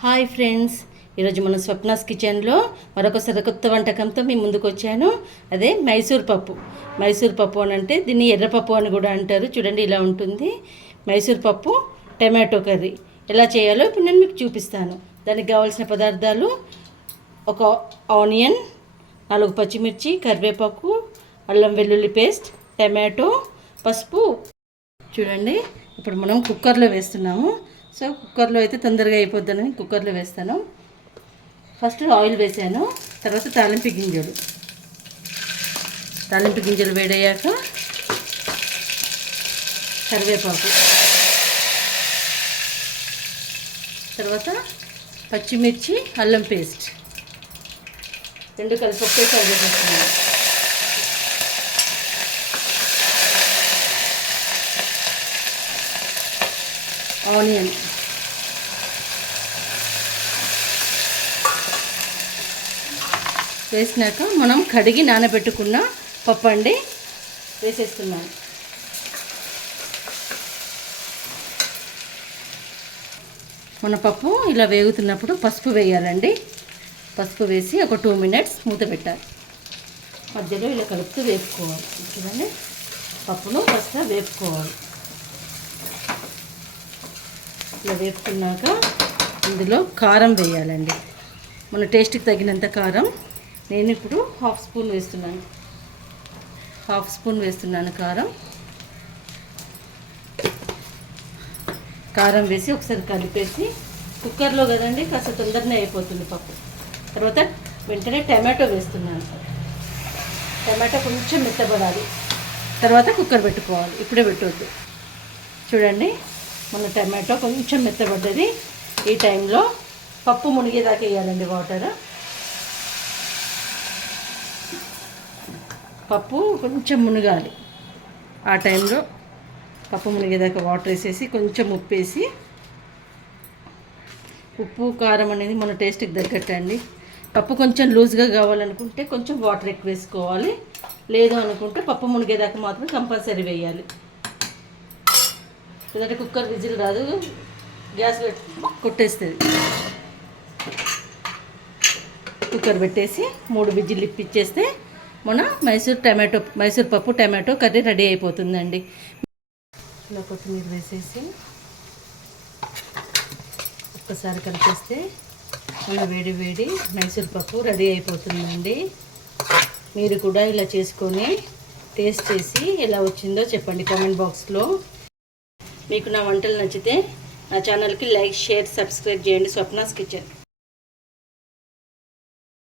Hi friends, ఈరోజు మనం స్వప్నాస్ కిచెన్లో మరొక సరికొత్త వంటకంతో మీ ముందుకు వచ్చాను. అదే మైసూర్ పప్పు. మైసూర్ పప్పు అని అంటే దీన్ని ఎర్రపప్పు అని కూడా అంటారు. చూడండి, ఇలా ఉంటుంది మైసూర్ పప్పు టమాటో కర్రీ. ఎలా చేయాలో ఇప్పుడు నేను మీకు చూపిస్తాను. దానికి కావాల్సిన పదార్థాలు: ఒక ఆనియన్, 4 పచ్చిమిర్చి, కరివేపాకు, అల్లం వెల్లుల్లి పేస్ట్, టమాటో, పసుపు. చూడండి, ఇప్పుడు మనం కుక్కర్లో వేస్తున్నాము. సో కుక్కర్లో అయితే తొందరగా అయిపోద్దని కుక్కర్లో వేస్తాను. ఫస్ట్ ఆయిల్ వేసాను, తర్వాత తాలింపు గింజలు వేడయ్యాక కరివేపాకు, తర్వాత పచ్చిమిర్చి, అల్లం పేస్ట్ రెండు కలిపి కరివేస్తున్నాను. ఆనియన్, వేసినాక మనం కడిగి నానబెట్టుకున్న పప్పు అండి వేసేస్తున్నాను. మన పప్పు ఇలా వేగుతున్నప్పుడు పసుపు వేయాలండి. పసుపు వేసి ఒక 2 మినిట్స్ మూత పెట్టాలి. మధ్యలో ఇలా కలుపుతూ వేపుకోవాలి. చూడండి, పప్పును ఫస్ట్ వేపుకోవాలి. ఇలా వేపుకున్నాక ఇందులో కారం వేయాలండి. మన టేస్ట్కి తగినంత కారం. నేను ఇప్పుడు హాఫ్ స్పూన్ వేస్తున్నాను కారం వేసి ఒకసారి కలిపేసి, కుక్కర్లో కదండి కాస్త తొందరనే అయిపోతుంది పప్పు. తర్వాత వెంటనే టమాటో వేస్తున్నాను. టమాటో కొంచెం మెత్తబడాలి, తర్వాత కుక్కర్ పెట్టుకోవాలి. ఇప్పుడే పెట్టవద్దు. చూడండి, మన టమాటో కొంచెం మెత్తబడ్డది. ఈ టైంలో పప్పు మునిగేదాకా వేయాలండి వాటర్. పప్పు కొంచెం మునగాలి. ఆ టైంలో పప్పు మునిగేదాకా వాటర్ వేసేసి కొంచెం ఉప్పు వేసి, ఉప్పు కారం అనేది మన టేస్ట్కి తగ్గట్టు అండి. పప్పు కొంచెం లూజ్గా కావాలనుకుంటే కొంచెం వాటర్ ఎక్కువ వేసుకోవాలి. లేదు అనుకుంటే పప్పు మునిగేదాకా మాత్రం కంపల్సరీ వేయాలి. ఎందుకంటే కుక్కర్ విజిల్ రాదు, గ్యాస్ కొట్టేస్తుంది. కుక్కర్ పెట్టేసి 3 విజిల్ ఇప్పించేస్తే మన మైసూర్ పప్పు టమాటో కర్రీ రెడీ అయిపోతుందండి. ఇలా కొత్తిమీర వేసేసి ఒక్కసారి కలిపేస్తే మన వేడి మైసూర్ పప్పు రెడీ అయిపోతుందండి. మీరు కూడా ఇలా చేసుకొని టేస్ట్ చేసి ఎలా వచ్చిందో చెప్పండి కామెంట్ బాక్స్లో. మీకు నా వంటలు నచ్చితే నా ఛానల్కి లైక్, షేర్, సబ్స్క్రైబ్ చేయండి. స్వప్నాస్ కిచెన్.